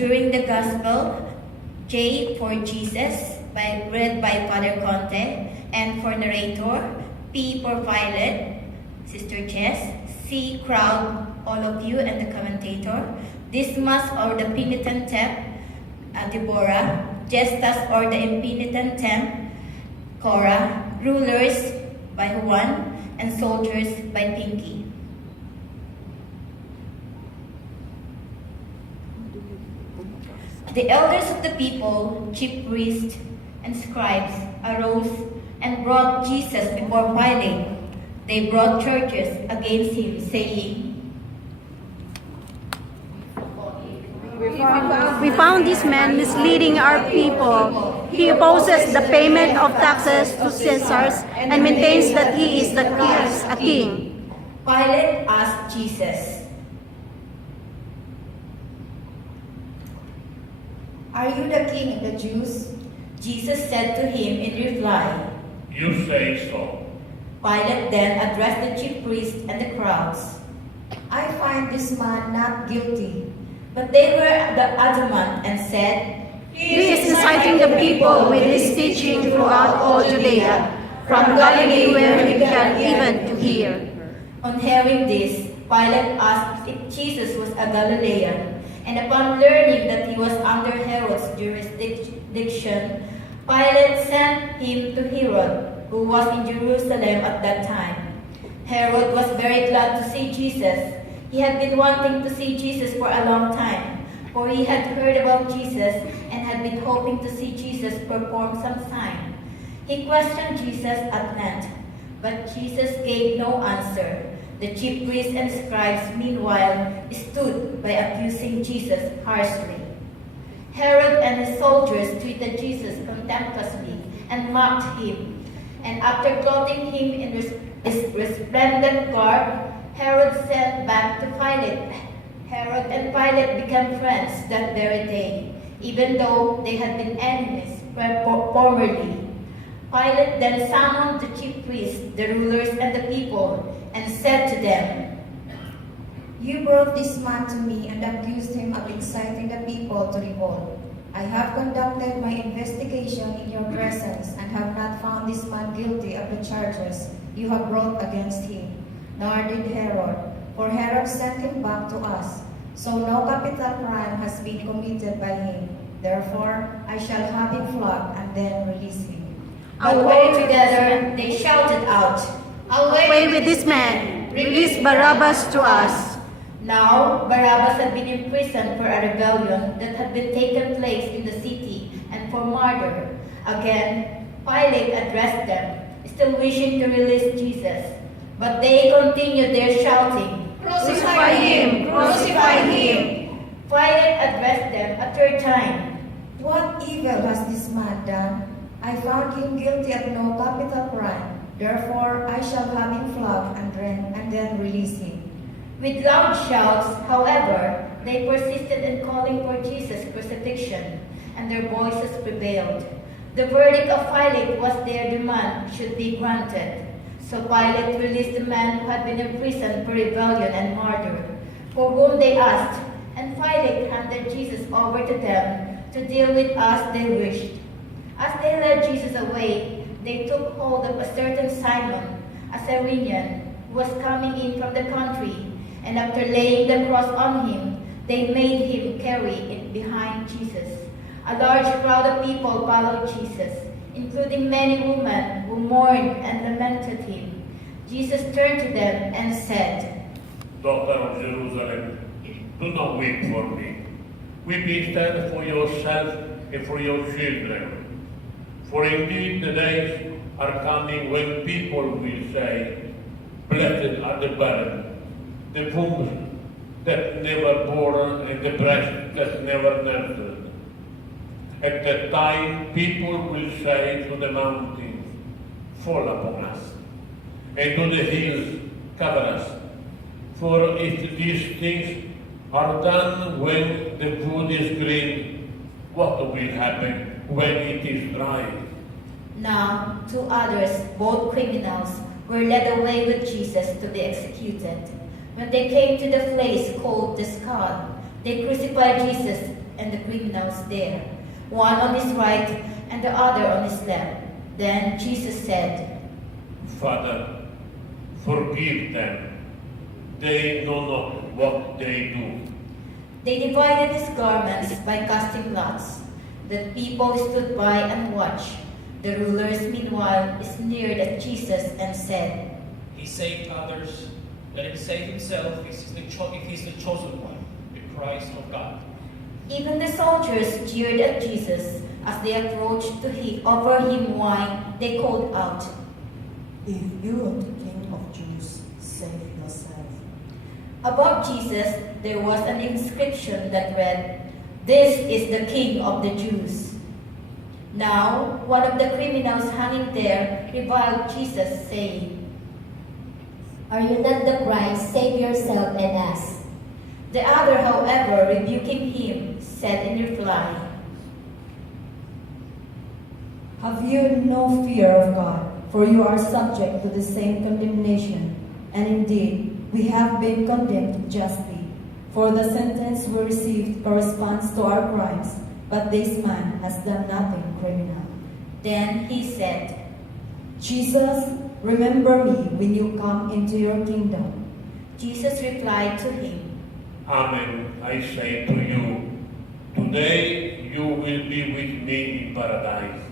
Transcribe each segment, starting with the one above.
During the Gospel, J for Jesus, read by Father Conte, and for Narrator, P for Violet, Sister Jess, C crowd, all of you, and the commentator, Dismas or the penitent temp, Deborah, Justus or the impenitent temp, Cora, rulers by Juan, and soldiers by Pinky. The elders of the people, chief priests, and scribes arose and brought Jesus before Pilate. They brought charges against him, saying, We found this man misleading our people. He opposes the payment of taxes to Caesars and maintains that he is a king. Pilate asked Jesus, "Are you the king of the Jews?" Jesus said to him in reply, You say so. Pilate then addressed the chief priests and the crowds. "I find this man not guilty." But they were adamant and said, He is inciting the people with his teaching throughout all Judea, from Galilee where he began even to hear. On hearing this, Pilate asked if Jesus was a Galilean, and upon learning that he was under Herod's jurisdiction, Pilate sent him to Herod, who was in Jerusalem at that time. Herod was very glad to see Jesus. He had been wanting to see Jesus for a long time, for he had heard about Jesus and had been hoping to see Jesus perform some sign. He questioned Jesus at length, but Jesus gave no answer. The chief priests and scribes, meanwhile, stood by accusing Jesus harshly. Herod and his soldiers treated Jesus contemptuously and mocked him. And after clothing him in his resplendent garb, Herod sent back to Pilate. Herod and Pilate became friends that very day, even though they had been enemies formerly. Pilate then summoned the chief priests, the rulers, and the people, and said to them, "You brought this man to me and accused him of inciting the people to revolt. I have conducted my investigation in your presence and have not found this man guilty of the charges you have brought against him. Nor did Herod, for Herod sent him back to us. So no capital crime has been committed by him. Therefore, I shall have him flogged and then release him." Away together, they shouted out, Away with this man! Release Barabbas to us! Now Barabbas had been imprisoned for a rebellion that had been taken place in the city and for murder. Again, Pilate addressed them, still wishing to release Jesus. But they continued their shouting, Crucify him! Crucify him! Pilate addressed them a third time. "What evil has this man done? I found him guilty of no capital crime. Therefore, I shall have him flogged and then release him." With loud shouts, however, they persisted in calling for Jesus' crucifixion, and their voices prevailed. The verdict of Pilate was their demand should be granted. So Pilate released the man who had been imprisoned for rebellion and murder, for whom they asked, and Pilate handed Jesus over to them to deal with as they wished. As they led Jesus away, they took hold of a certain Simon, a Cyrenian, who was coming in from the country, and after laying the cross on him, they made him carry it behind Jesus. A large crowd of people followed Jesus, including many women who mourned and lamented him. Jesus turned to them and said, Daughter of Jerusalem, do not weep for me. Weep instead for yourself and for your children. For indeed the days are coming when people will say, Blessed are the barren, the wombs that never bore and the breast that never nursed. At that time, people will say to the mountains, Fall upon us, and to the hills, cover us. For if these things are done when the wood is green, what will happen when it is dry? Now, two others, both criminals, were led away with Jesus to be executed. When they came to the place called the Skull, they crucified Jesus and the criminals there, one on his right and the other on his left. Then Jesus said, Father, forgive them. They know not what they do. They divided his garments by casting lots. The people stood by and watched. The rulers, meanwhile, sneered at Jesus and said, He saved others, let him save himself if he's the chosen one, the Christ of God. Even the soldiers jeered at Jesus as they approached to offer him wine. They called out, If you are the King of Jews, save yourself. Above Jesus, there was an inscription that read, This is the King of the Jews. Now, one of the criminals hanging there reviled Jesus, saying, Are you not the Christ? Save yourself and us. The other, however, rebuking him, said in reply, Have you no fear of God? For you are subject to the same condemnation. And indeed, we have been condemned justly. For the sentence we received corresponds to our crimes, but this man has done nothing criminal. Then he said, Jesus, remember me when you come into your kingdom. Jesus replied to him, Amen, I say to you, today you will be with me in paradise.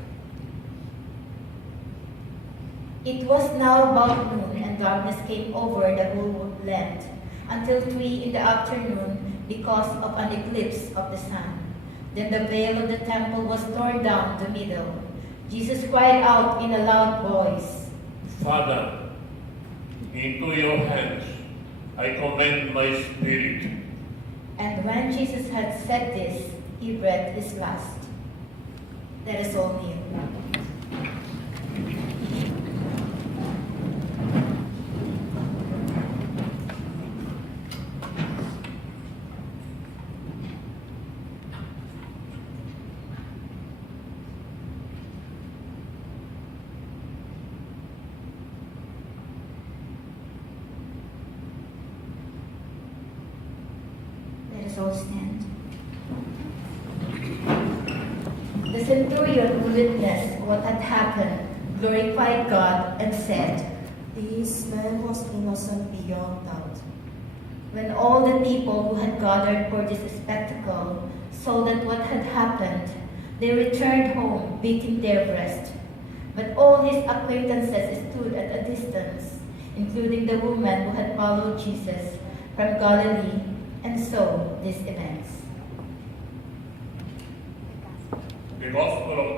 It was now about noon, and darkness came over the whole land until 3 in the afternoon because of an eclipse of the sun. Then the veil of the temple was torn down the middle. Jesus cried out in a loud voice, Father, into your hands I commend my spirit. And when Jesus had said this, he breathed his last. Let us all kneel. Let us all stand. The centurion who witnessed what had happened glorified God and said, This man was innocent beyond doubt. When all the people who had gathered for this spectacle saw that what had happened, they returned home, beating their breast. But all his acquaintances stood at a distance, including the woman who had followed Jesus from Galilee, and saw these events. The Gospel of